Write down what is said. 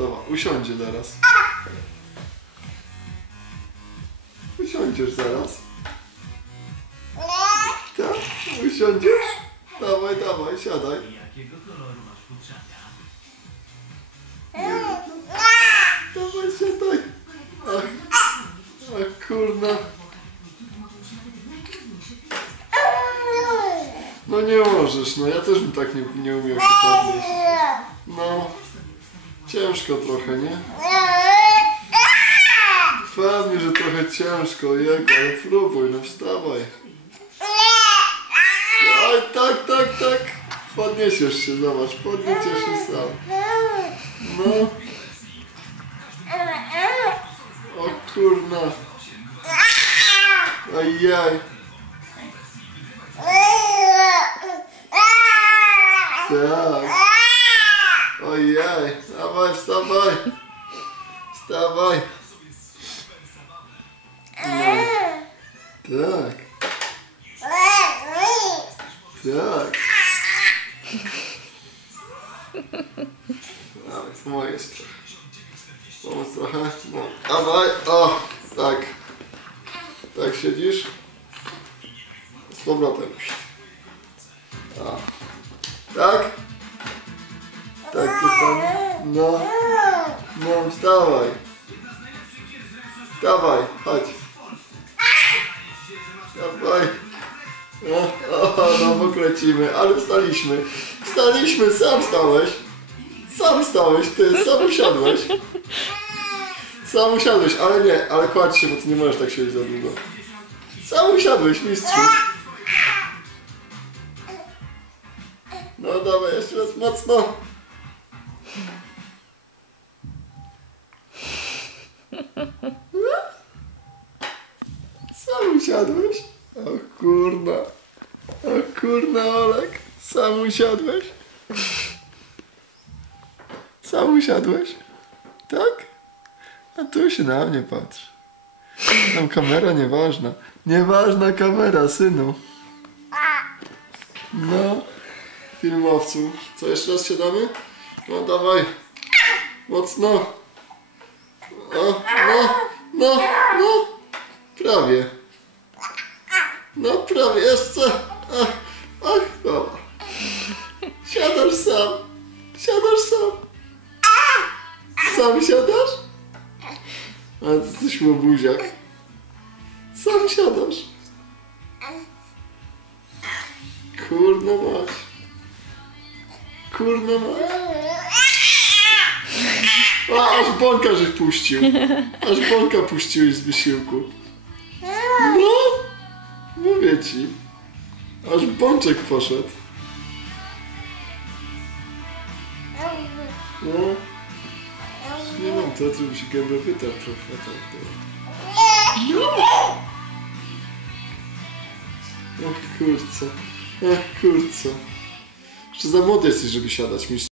Dobra, usiądzie zaraz. Usiądziesz zaraz. Tak? Usiądziesz? Dawaj, dawaj, siadaj. Jakiego koloru masz futrzaka? Dawaj, siadaj. Ach, kurna. No nie możesz, no ja też bym tak nie umiał się podnieść. No, ciężko trochę, nie? Pewnie, że trochę ciężko, jego, ale próbuj, no wstawaj. Oj, tak, tak, tak. Podniesiesz się, zobacz, podniesiesz się sam. No. O kurna. Ojej. Tak. Ojej. Dawaj, wstawaj. Wstawaj. No. Tak. Tak. Dawaj, moje jest trochę. Pomóc trochę. No. Dawaj. O, tak. Tak siedzisz. Z powrotem. O. Tak? Tak, ty tam. No. No, wstawaj. Wstawaj, chodź. Dawaj. O, no poklecimy, ale wstaliśmy. Wstaliśmy, sam stałeś. Sam stałeś, ty, sam usiadłeś. Sam usiadłeś, ale nie, ale kładź się, bo ty nie możesz tak siedzieć za długo. Sam usiadłeś, mistrzu. No dawaj, jeszcze raz mocno. Sam usiadłeś? O kurna. O kurna, Olek. Sam usiadłeś? Sam usiadłeś? Tak? A tu się na mnie patrz. Tam kamera nieważna. Nieważna kamera, synu. No. Filmowcu. Co, jeszcze raz siadamy? No dawaj. Mocno. O, no. Prawie. No prawie jeszcze. Ach, dobra. Siadasz sam. Siadasz sam. Sam siadasz? A ty jesteś łobuziak. Sam siadasz. Kurna mać. Kurna mać. A, aż bąka żeś puścił. Aż bąka puściłeś z wysiłku. No. Mówię ci. Aż bączek poszedł. No. Nie mam to, żeby się gębę wytarł trochę. Tak. No. Ach kurczę. Ach kurczę. Jeszcze za młody jesteś, żeby siadać, mistrz.